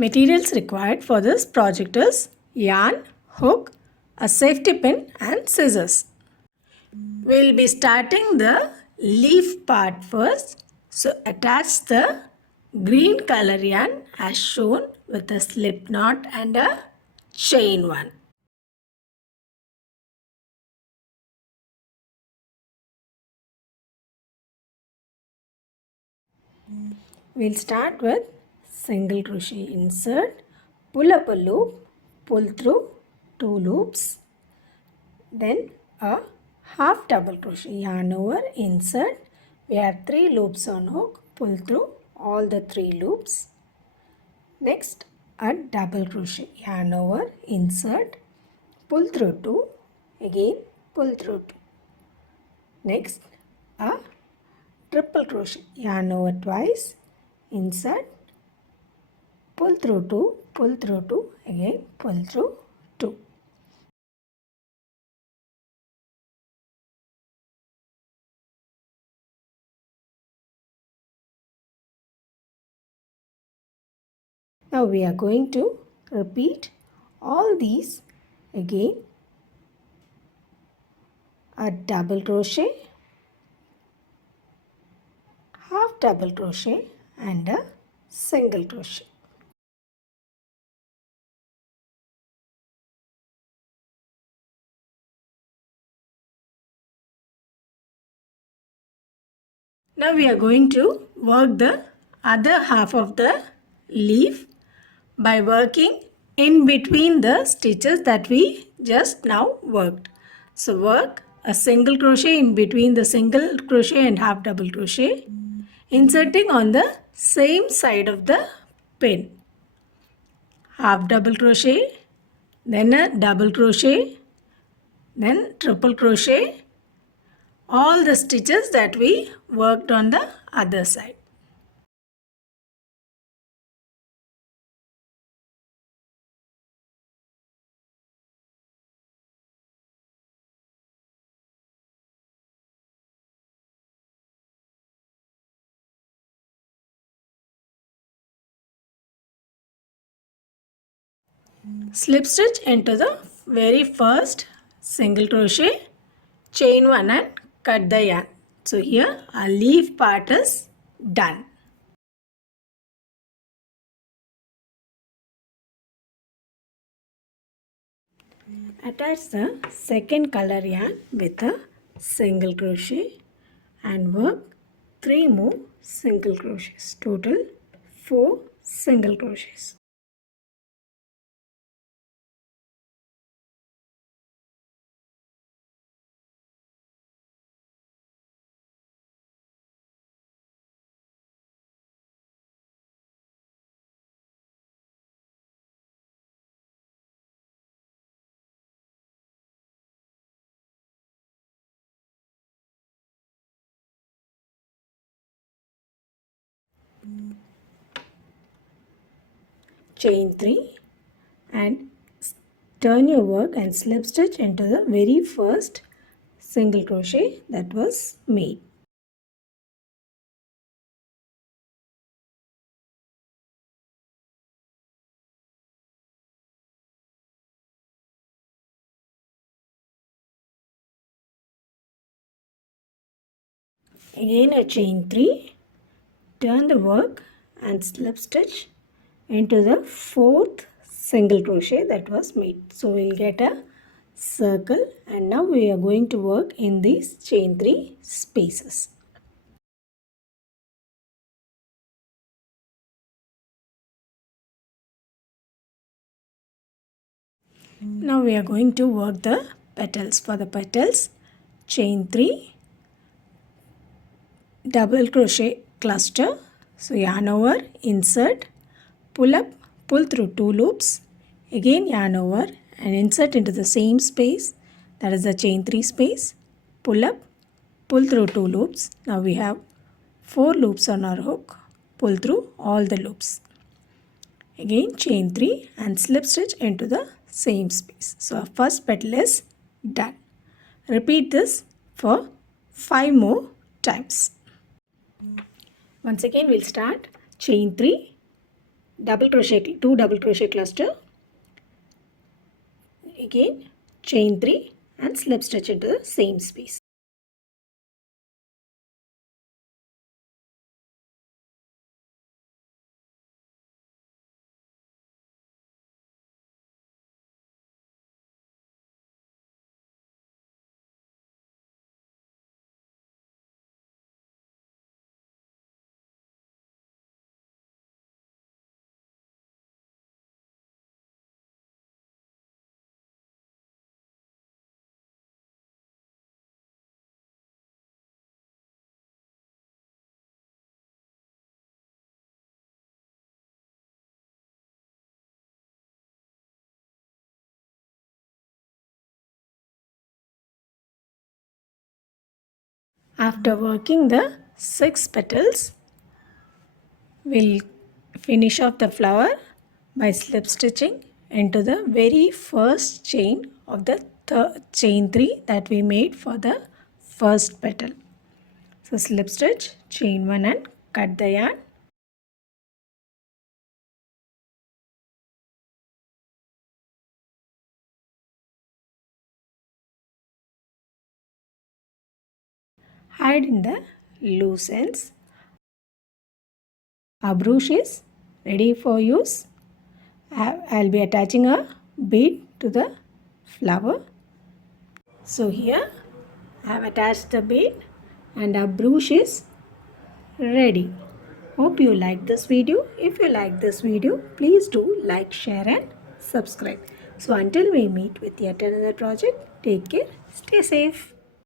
Materials required for this project is yarn, hook, a safety pin and scissors. We'll be starting the leaf part first. So attach the green color yarn as shown with a slip knot and a chain one. We'll start with single crochet insert, pull up a loop, pull through 2 loops, then a half double crochet, yarn over, insert. We have 3 loops on hook, pull through all the 3 loops. Next a double crochet, yarn over, insert, pull through 2, again pull through 2. Next a triple crochet, yarn over twice, insert, pull through 2, again pull through 2. Now we are going to repeat all these again. A double crochet, half double crochet and a single crochet. Now we are going to work the other half of the leaf by working in between the stitches that we just now worked. So work a single crochet in between the single crochet and half double crochet, inserting on the same side of the pin. Half double crochet, then a double crochet, then triple crochet, all the stitches that we worked on the other side. Slip stitch into the very first single crochet, chain one and cut the yarn. So here our leaf part is done. Attach the second color yarn with a single crochet and work 3 more single crochets. Total 4 single crochets. Chain 3 and turn your work and slip stitch into the very first single crochet that was made. Again a chain 3, turn the work and slip stitch into the fourth single crochet that was made. So we'll get a circle and now we are going to work in these chain 3 spaces. Now we are going to work the petals. For the petals, chain 3, double crochet cluster. So yarn over, insert, pull up, pull through 2 loops, again yarn over and insert into the same space, that is the chain 3 space, pull up, pull through 2 loops. Now we have 4 loops on our hook, pull through all the loops. Again chain 3 and slip stitch into the same space. So our first petal is done. Repeat this for 5 more times. Once again we'll start chain 3, two double crochet cluster, again chain 3 and slip stitch into the same space. After working the 6 petals, we'll finish off the flower by slip stitching into the very first chain of the chain 3 that we made for the first petal. So slip stitch, chain 1 and cut the yarn. Hide in the loose ends. Our brooch is ready for use. I'll be attaching a bead to the flower. So here I have attached the bead and our brooch is ready. Hope you like this video. If you like this video, please do like, share and subscribe. So until we meet with yet another project, take care, stay safe.